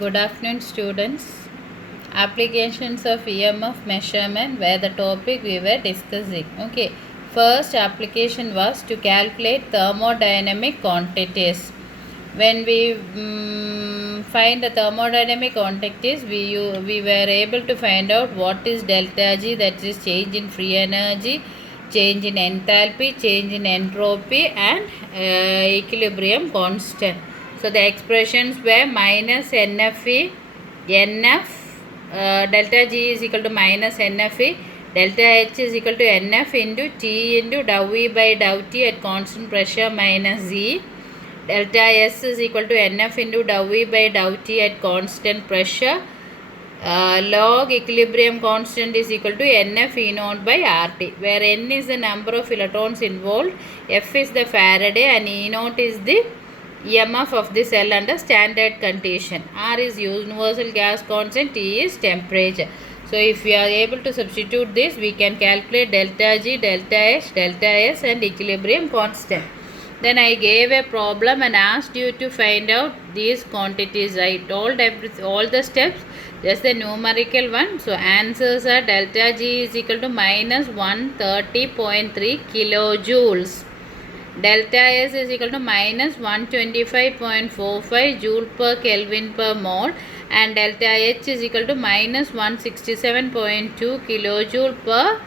Good afternoon, students. Applications of EMF measurement were the topic we were discussing. Okay, first application was to calculate thermodynamic quantities. When we find the thermodynamic quantities, we were able to find out what is delta G, that is change in free energy, change in enthalpy, change in entropy, and equilibrium constant. So the expressions were minus NFE, NF, delta G is equal to minus NFE, delta H is equal to NF into T into dou E by dou T at constant pressure minus Z. Delta S is equal to NF into dou E by dou T at constant pressure. Log equilibrium constant is equal to NF E naught by RT, where N is the number of electrons involved, F is the Faraday, and E naught is the EMF of the cell under standard condition. R is universal gas constant, T is temperature. So if we are able to substitute this, we can calculate delta G, delta H, delta S and equilibrium constant. Then I gave a problem and asked you to find out these quantities. I told all the steps, just the numerical one. So answers are delta G is equal to minus 130.3 kilojoules. Delta S is equal to minus 125.45 joule per Kelvin per mole, and delta H is equal to minus 167.2 kilojoule per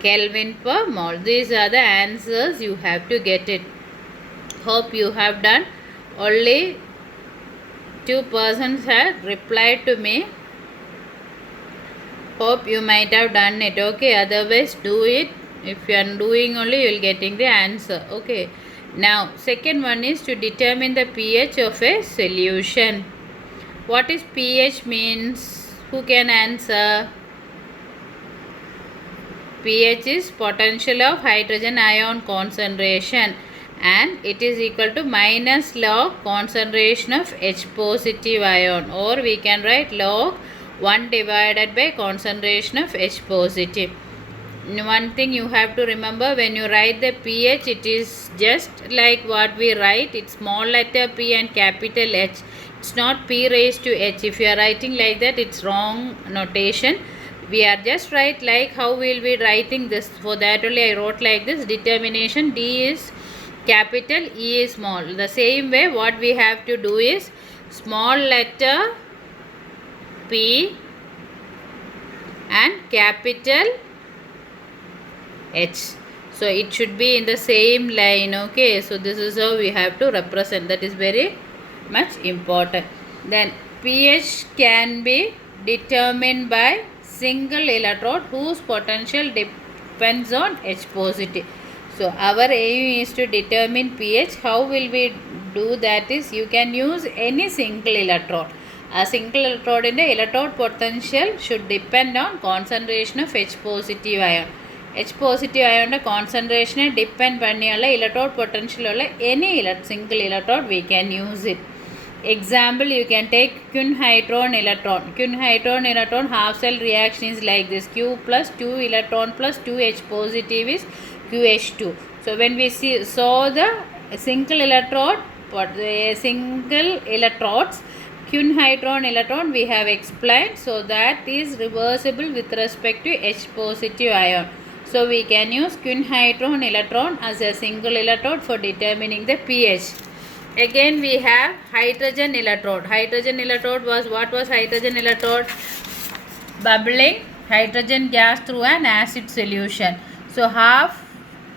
Kelvin per mole. These are the answers. You have to get it. Hope you have done. Only 2 persons have replied to me. Hope you might have done it. Okay, otherwise do it. If you are doing only, you will getting the answer. Okay, now second one is to determine the pH of a solution. What is pH means? Who can answer? pH is potential of hydrogen ion concentration, and it is equal to minus log concentration of H positive ion, or we can write log 1 divided by concentration of H positive. One thing you have to remember, when you write the pH, it is just like what we write. It's small letter P and capital H. It's not P raised to H. If you are writing like that, it's wrong notation. We are just write like how we will be writing this. For that only I wrote like this. Determination, D is capital, E is small. The same way what we have to do is small letter P and capital H. So it should be in the same line. Okay, so this is how we have to represent. That is very much important. Then pH can be determined by single electrode whose potential depends on H positive. So our aim is to determine pH. How will we do that is, you can use any single electrode. A single electrode in the electrode potential should depend on concentration of H positive ion. H positive ion concentration depend பண்ணியுள்ள electrode potential உள்ள any single electrode we can use it. Example, you can take Kuhn-Heitron electron. Kuhn-Heitron electron half cell reaction is like this. Q plus 2 electron plus 2 H positive is QH2. So when we saw the single electrode, single electrodes, Kuhn-Heitron electron we have explained. So that is reversible with respect to H positive ion. So we can use Kuhn-Heitron electron as a single electrode for determining the pH. Again we have hydrogen electrode. Hydrogen electrode was, what was hydrogen electrode? Bubbling hydrogen gas through an acid solution. So half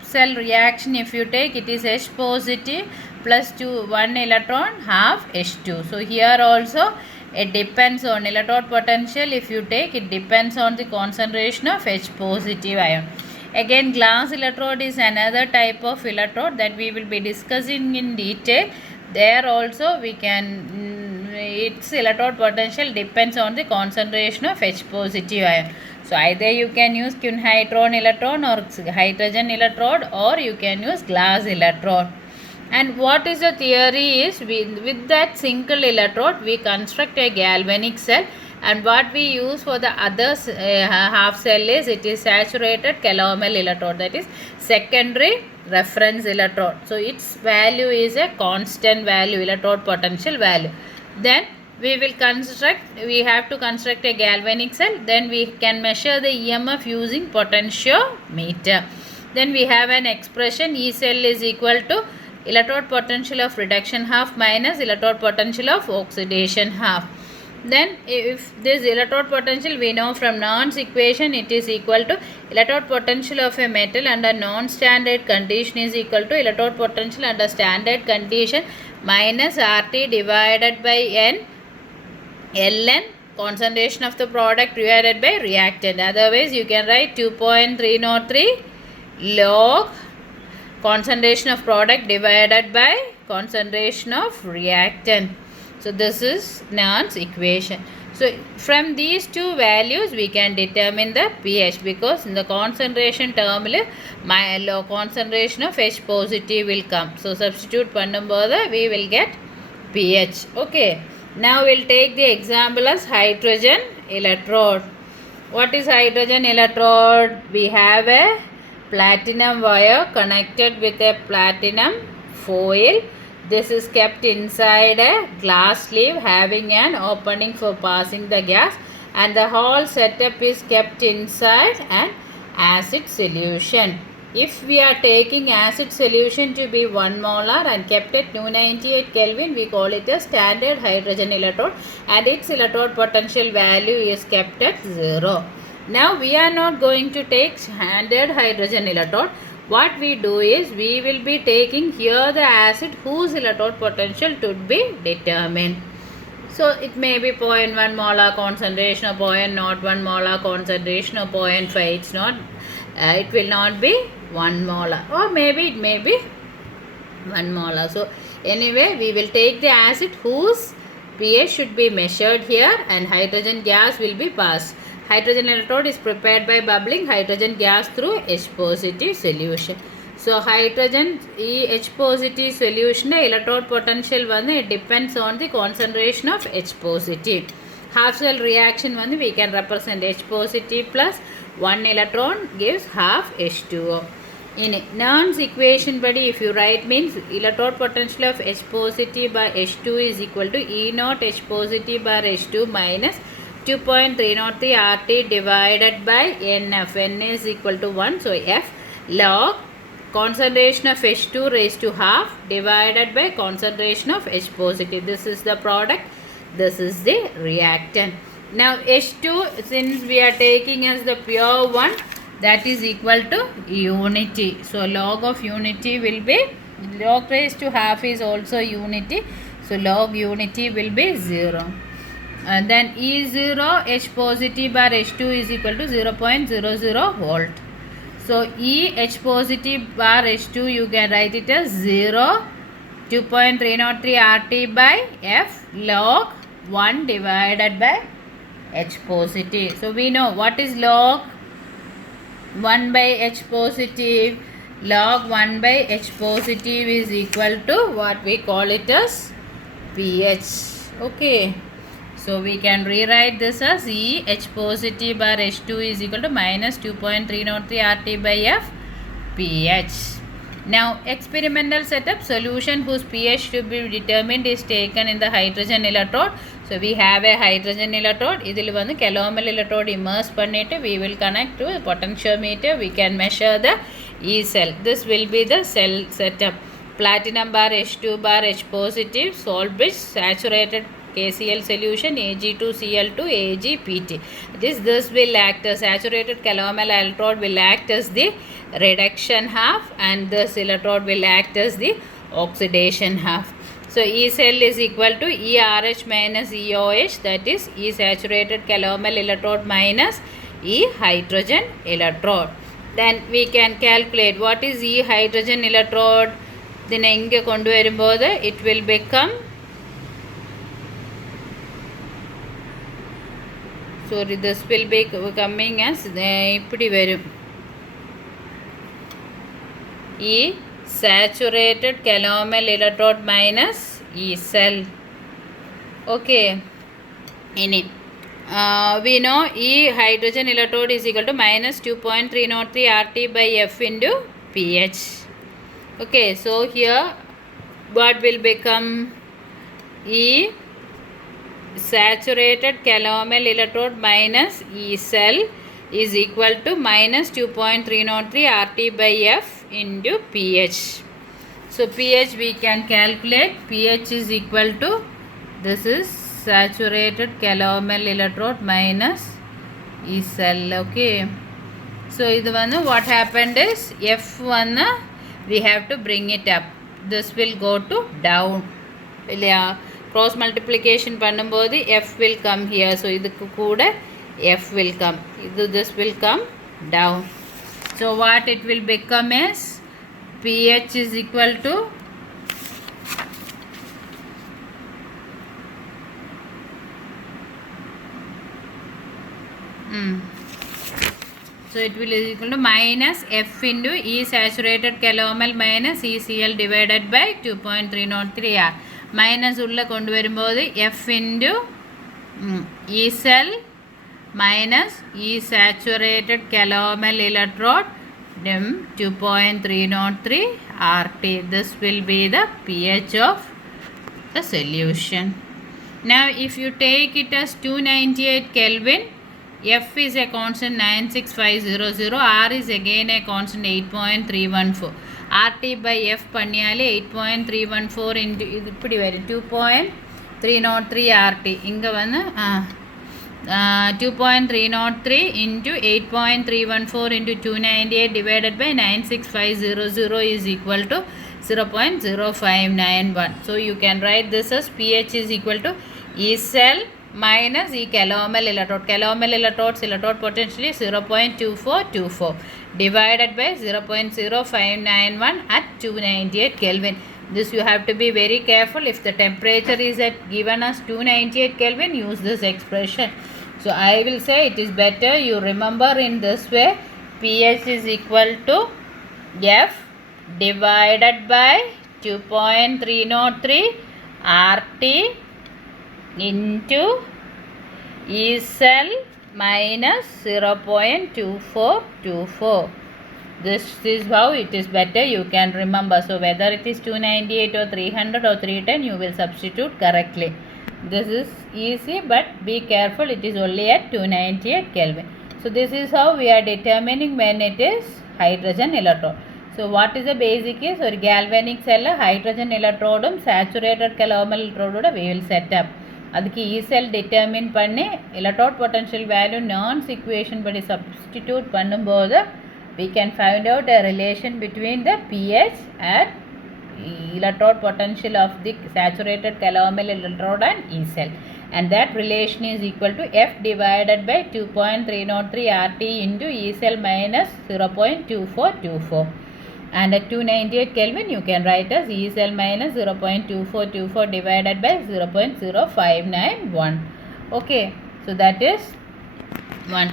cell reaction if you take, it is H positive plus 1 electron, half H2. So here also it depends on electrode potential. If you take, it depends on the concentration of H positive ion. Again, glass electrode is another type of electrode that we will be discussing in detail. There also we can, its electrode potential depends on the concentration of H positive ion. So either you can use Kuhn-Heitron electron or hydrogen electrode, or you can use glass electrode. And what is the theory is, with that single electrode we construct a galvanic cell, and what we use for the other half cell is, it is saturated calomel electrode, that is secondary reference electrode. So its value is a constant value, electrode potential value. Then we have to construct a galvanic cell. Then we can measure the EMF using potentiometer. Then we have an expression, E cell is equal to electrode potential of reduction half minus electrode potential of oxidation half. Then if this electrode potential, we know from Nernst equation, it is equal to electrode potential of a metal under non-standard condition is equal to electrode potential under standard condition minus RT divided by N, Ln concentration of the product divided by reactant. Otherwise you can write 2.303 log concentration of product divided by concentration of reactant. So this is Nernst equation. So from these two values we can determine the pH, because in the concentration term my low concentration of H positive will come. So substitute பண்ணும்போது we will get pH. Okay. Now we'll take the example as hydrogen electrode. What is hydrogen electrode? We have a platinum wire connected with a platinum foil. This is kept inside a glass sleeve having an opening for passing the gas, and the whole setup is kept inside an acid solution. If we are taking acid solution to be 1 molar and kept at 298 Kelvin, we call it a standard hydrogen electrode, and its electrode potential value is kept at 0. Now we are not going to take standard hydrogen electrode. What we do is we will be taking here the acid whose electrode potential should be determined. So it may be 0.1 molar concentration or 0.01 molar concentration or 0.5. It's not, it will not be 1 molar, or maybe it may be 1 molar. So anyway, we will take the acid whose pH should be measured here, and hydrogen gas will be passed. Hydrogen electrode is prepared by bubbling hydrogen gas through H positive solution. So hydrogen H positive solution electrode potential it depends on the concentration of H positive. Half cell reaction we can represent H positive plus 1 electron gives half H2O. In Nernst equation buddy, if you write means electrode potential of H positive bar H2 is equal to E naught H positive bar H2 minus 2.303 RT divided by NF. N is equal to 1. So F log concentration of H2 raised to half divided by concentration of H positive. This is the product. This is the reactant. Now H2, since we are taking as the pure one, that is equal to unity. So log of unity will be, log raised to half is also unity. So log unity will be 0. And then E0 H positive bar H2 is equal to 0.00 volt. So E H positive bar H2 you can write it as 0 2.303 RT by F log 1 divided by H positive. So we know what is log 1 by H positive. Log 1 by H positive is equal to what we call it as pH. Okay. So we can rewrite this as E H positive bar H2 is equal to minus 2.303 RT by F pH. Now experimental setup, solution whose pH to be determined is taken in the hydrogen electrode. So we have a hydrogen electrode. Idil vandu calomel electrode immerse pannittu we will connect to a potentiometer. We can measure the E cell. This will be the cell setup. Platinum bar H2 bar H positive, salt bridge, saturated KCl solution Ag2Cl2 AgPt. This will act as saturated calomel electrode will act as the reduction half, and this electrode will act as the oxidation half. So E cell is equal to ERH minus EOH, that is E saturated calomel electrode minus E hydrogen electrode. Then we can calculate what is E hydrogen electrode. Then it will become, sorry, this will be coming as E saturated calomel electrode minus E cell. Okay. We know E hydrogen electrode is equal to minus 2.303 RT by F into pH. Okay, so here what will become E saturated calomel electrode minus E cell is equal to minus 2.303 RT by F into pH. So pH we can calculate. pH is equal to, this is saturated calomel electrode minus E cell. Okay. So what happened is F1 we have to bring it up. This will go to down. Cross multiplication பண்ணும்போது F will come here. So இதுக்கு கூட F will come. This will come down. So what it will become is pH is equal to so it will is equal to minus F into E saturated calomel minus ECl divided by 2.303 R. Minus ulla kondu varumbodhu F into E cell minus E saturated calomel electrode 2.303 RT. This will be the pH of the solution. Now if you take it as 298 Kelvin, F is a constant 96500, R is again a constant 8.314. RT by F பண்ணியாலே 8.314 into இப்படி வரும் 2.303 RT. இங்க வந்து 2.303 into 8.314 into 298 divided by 96500 is equal to 0.0591. So you can write this as pH is equal to E cell minus E calomel electrode. Calomel electrodes electrode potential is 0.2424 divided by 0.0591 at 298 Kelvin. This you have to be very careful. If the temperature is at given as 298 Kelvin, use this expression. So I will say it is better you remember in this way. pH is equal to F divided by 2.303 RT into E cell minus 0.2424. This is how it is better you can remember. So whether it is 298 or 300 or 310, you will substitute correctly. This is easy, but be careful, it is only at 298 Kelvin. So this is how we are determining when it is hydrogen electrode. So what is the basic is or galvanic cell hydrogen electrode saturated calomel electrode we will set up. அதுக்கு E cell determine பண்ணி electrode potential value Nernst equation படி substitute பண்ணும்போது we can find out a relation between the pH and electrode potential of the saturated calomel electrode and E cell, and that relation is equal to F divided by 2.303 RT into E cell minus 0.2424, and at 298 Kelvin you can write as E cell minus 0.2424 divided by 0.0591. Okay, so that is one.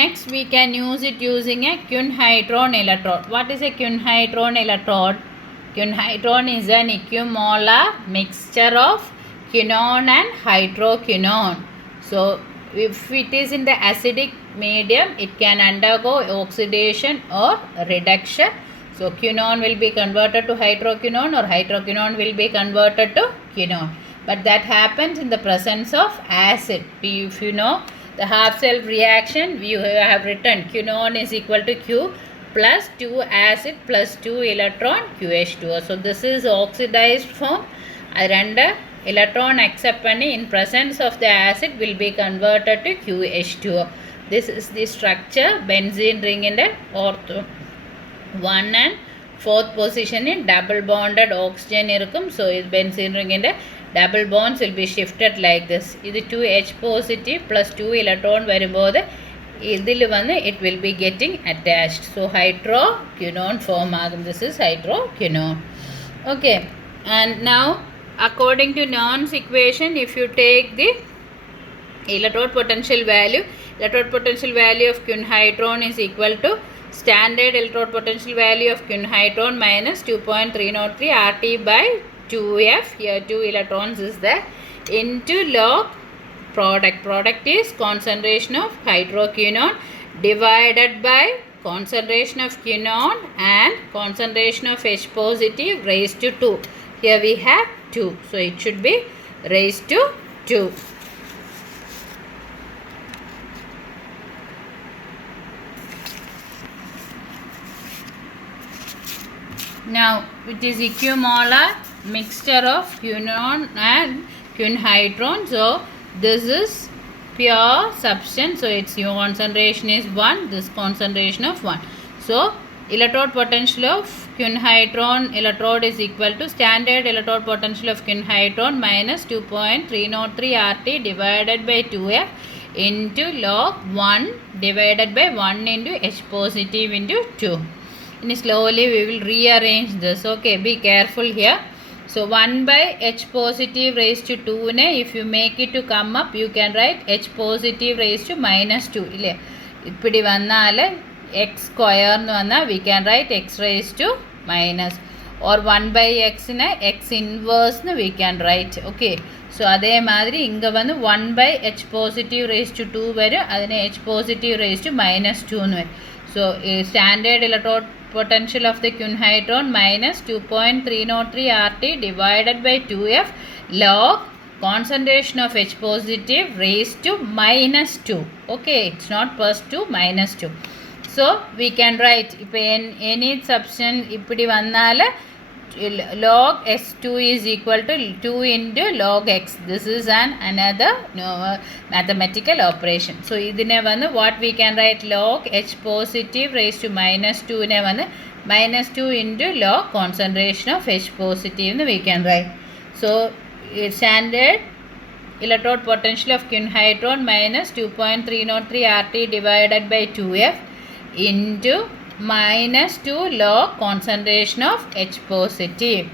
Next we can use it using a Kuhn-Heitron electrode. What is a Kuhn-Heitron electrode? Kuhn-Heitron is an equimolar mixture of quinone and hydroquinone. So if it is in the acidic medium, it can undergo oxidation or reduction. So quinone will be converted to hydroquinone or hydroquinone will be converted to quinone. But that happens in the presence of acid. If you know the half-cell reaction, we have written quinone is equal to Q plus 2 acid plus 2 electron QH2O. So this is oxidized form. And electron accept பண்ணி in presence of the acid will be converted to QH2O. This is the structure. Benzene ring in the ortho 1 and 4th position in double bonded oxygen irukum. So is benzene ring in the double bonds will be shifted like this. This 2H positive plus 2 electron varumbodhu idil vandu it will be getting attached. So hydroquinone form agum. This is hydroquinone. Okay, and now according to Nernst equation, if you take the electrode potential value of Kuhn-Heitron is equal to standard electrode potential value of Kuhn-Heitron minus 2.303 RT by 2F. Here 2 electrons is there into log product is concentration of hydroquinone divided by concentration of quinone and concentration of H positive raised to 2. Here we have 2, so it should be raised to 2. Now it is equimolar mixture of quinone and quinhydrone. So this is pure substance. So its concentration is 1. This concentration of 1. So electrode potential of quinhydrone electrode is equal to standard electrode potential of quinhydrone minus 2.303 RT divided by 2F into log 1 divided by 1 into H positive into 2. And slowly we will rearrange this. Okay, be careful here. So 1 by H positive raised to 2 if you make it to come up, you can write H positive raised to minus 2. Ippidi vannale x square we can write x raised to minus, or 1 by x x inverse we can write. Okay, so adhe madri inga vandu 1 by H positive raised to 2 varu, adine H positive raised to minus 2 nu. So standard electrode potential of the quinhydrone minus 2.303 RT divided by 2F log concentration of H positive raised to minus 2. Okay, it's not plus 2, minus 2. So we can write if any substance ipidi vannale log S2 is equal to 2 into log x. This is another mathematical operation. So idine vannu what we can write log H positive raised to minus 2 ne vannu minus 2 into log concentration of H positive we can write. So standard electrode potential of quinhydrone minus 2.303 RT divided by 2F into minus 2 log concentration of H positive.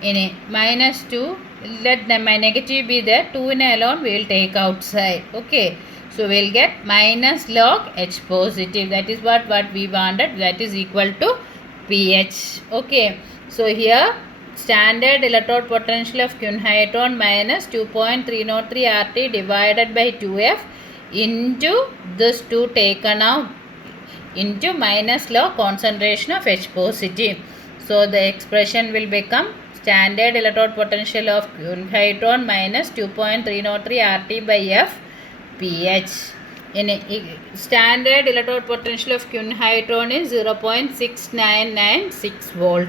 In minus 2, let my negative be there, 2 alone we will take outside. Okay, so we will get minus log H positive. That is what we wanted. That is equal to pH. Okay, so here standard electrode potential of quinhydrone minus 2.303 RT divided by 2F into this 2 taken out into minus log concentration of H positive. So the expression will become standard electrode potential of quinhydrone minus 2.303 RT by F pH. In standard electrode potential of quinhydrone is 0.6996 volt.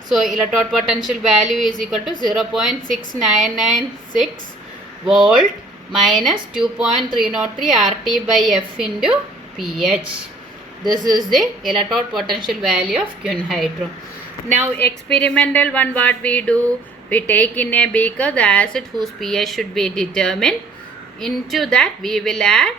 So electrode potential value is equal to 0.6996 volt minus 2.303 RT by F into pH. This is the electrode potential value of quinhydrone. Now experimental one, what we do, we take in a beaker the acid whose pH should be determined. Into that we will add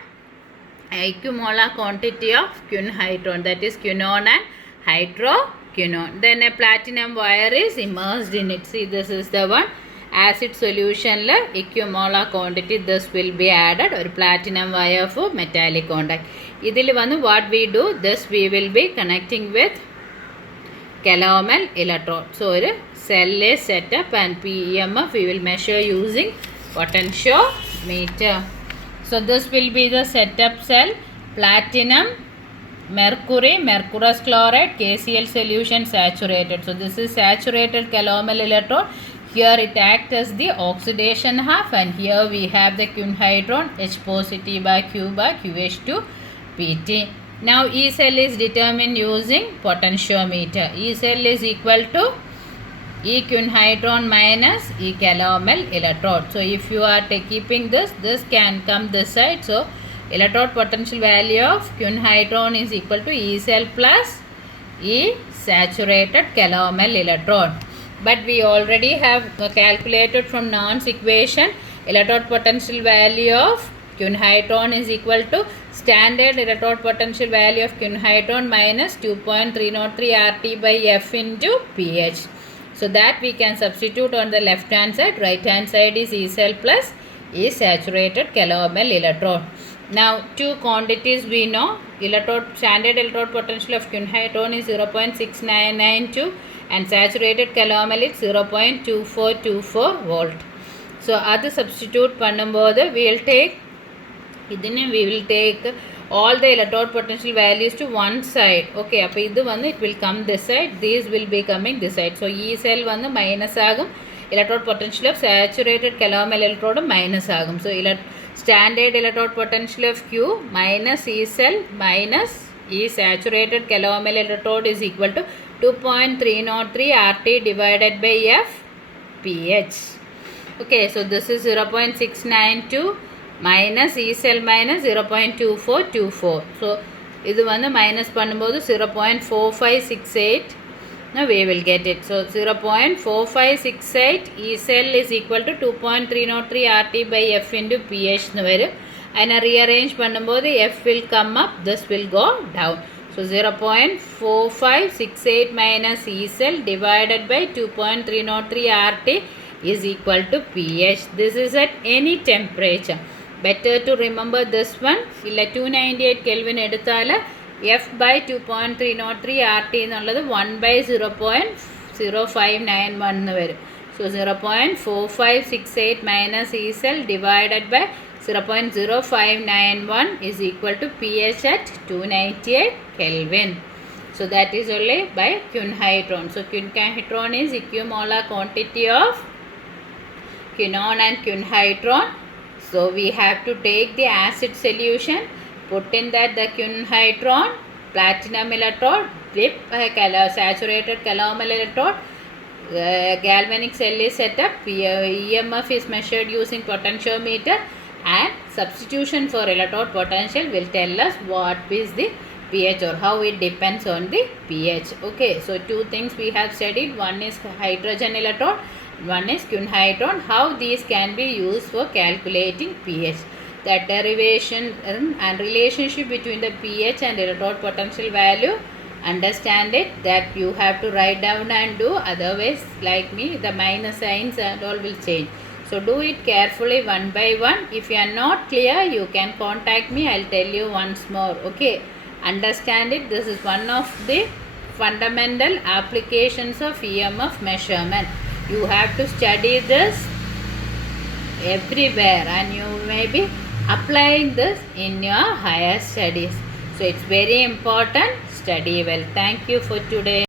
equimolar quantity of quinhydrone, that is quinone and hydroquinone. Then a platinum wire is immersed in it. See, this is the one acid solution la equimolar quantity, this will be added, or platinum wire for metallic contact. Idil vannu what we do, this we will be connecting with calomel electrode. So a cell is set up and PEMF we will measure using potentiometer. So this will be the setup cell, platinum, mercury, mercurous chloride, KCl solution saturated. So this is saturated calomel electrode. Here it acts as the oxidation half, and here we have the quinhydrone H positive by Q by QH2 PT. Now E cell is determined using potentiometer. E cell is equal to E quinhydrone minus E calomel electrode. So if you are keeping this can come this side. So electrode potential value of quinhydrone is equal to E cell plus E saturated calomel electrode. But we already have calculated from Nernst equation, electrode potential value of quinhydrone is equal to standard electrode potential value of quinhydrone minus 2.303 RT by F into pH. So that we can substitute on the left hand side. Right hand side is E cell plus E saturated calomel electrode. Now two quantities we know. Standard electrode potential of quinhydrone is 0.6992 and saturated calomel is 0.2424 volt. So other substitute பண்ணும்போது we will take all the electrode potential values to one side. Okay, அப்போ இது வந்து it will come this side, these will be coming this side. So E cell வந்து minus ஆகும், electrode potential of saturated calomel electrode minus agum. So standard electrode potential of Q minus E cell minus E saturated calomel electrode is equal to 2.303 RT divided by F pH. Okay, so this is 0.692 minus E cell minus 0.2424. So இது வந்து minus பண்ணும்போது 0.4568. Now we will get it. So 0.4568 E cell is equal to 2.303 RT by F into pH. And rearrange பண்ணும்போது F will come up, this will go down. So 0.4568 minus E cell divided by 2.303 RT is equal to pH. This is at any temperature. Better to remember this one. illa 298 Kelvin எடுத்தால F by 2.303 RT എന്നുള്ളത് 1 by 0.0591 വരും. So 0.4568 minus E cell divided by 0.0591 is equal to pH at 298 Kelvin. So that is only by quinhydron. So quinhydron is equimolar quantity of quinone and quinhydron. So we have to take the acid solution, put in that the quinhydron, platinum electrode, dip saturated calomel electrode, galvanic cell is set up, EMF is measured using potentiometer, and substitution for electrode potential will tell us what is the pH or how it depends on the pH. Okay, so two things we have studied. One is hydrogen electrode, one is quinhydron. How these can be used for calculating pH. The derivation and relationship between the pH and electrode potential value, understand it, that you have to write down and do, otherwise like me the minus signs and all will change. So do it carefully one by one. If you are not clear, you can contact me, I'll tell you once more. Okay, understand it. This is one of the fundamental applications of EMF measurement. You have to study this everywhere and you may be applying this in your higher studies. So it's very important. Study well. Thank you for today.